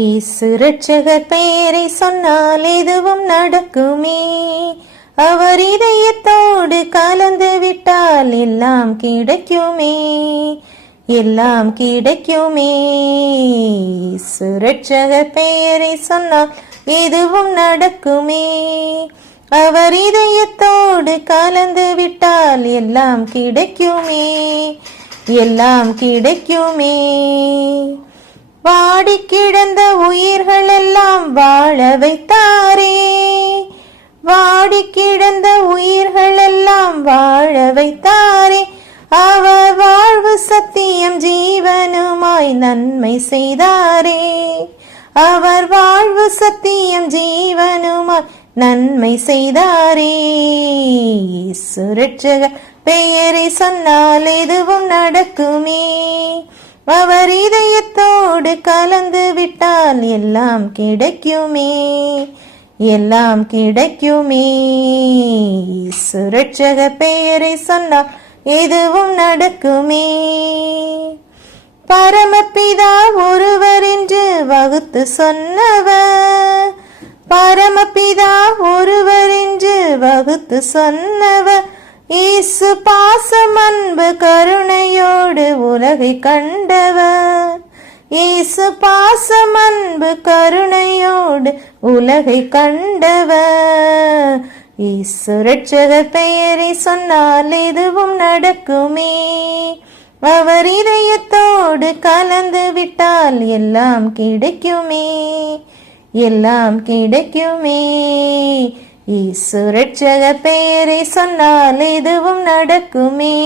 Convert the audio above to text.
இயேசு இரட்சகர் பெயரை சொன்னால் எதுவும் நடக்குமே. அவர் இதயத்தோடு கலந்து விட்டால் எல்லாம் கிடைக்குமே, எல்லாம் கிடைக்குமே. இயேசு இரட்சகர் பெயரை சொன்னால் எதுவும் நடக்குமே. அவர் இதயத்தோடு கலந்து விட்டால் எல்லாம் கிடைக்குமே, எல்லாம் கிடைக்குமே. வாடி கிடந்த உயிர்கள் எல்லாம் வாழ வைத்தாரே, வாடி கிடந்த உயிர்கள் எல்லாம் வாழ வைத்தாரே. அவர் வாழ்வு சத்தியம் ஜீவனுமாய் நன்மை செய்தாரே, அவர் வாழ்வு சத்தியம் ஜீவனுமாய் நன்மை செய்தாரே. இயேசு இரட்சகர் பெயரை சொன்னால் எதுவும் நடக்குமே. அவர் இதயத்தோடு கலந்து விட்டால் எல்லாம் கிடைக்குமே, எல்லாம் கிடைக்குமே. இயேசு இரட்சகர் பெயரை சொன்னால் எதுவும் நடக்குமே. பரமபிதா ஒருவர் என்று வகுத்து சொன்னவர், பரமபிதா ஒருவர் என்று வகுத்து சொன்னவர். இயேசு பாசம் அன்பு கருணையோடு உலகை கண்டவர், இயேசு பாசம் அன்பு கருணையோடு உலகை கண்டவர். இயேசு இரட்சகர் பெயரை சொன்னால் எதுவும் நடக்குமே. அவர் இதயத்தோடு கலந்து விட்டால் எல்லாம் கிடைக்குமே, எல்லாம் கிடைக்குமே. இயேசு இரட்சகர் பெயரை சொன்னால் எதுவும் நடக்குமே.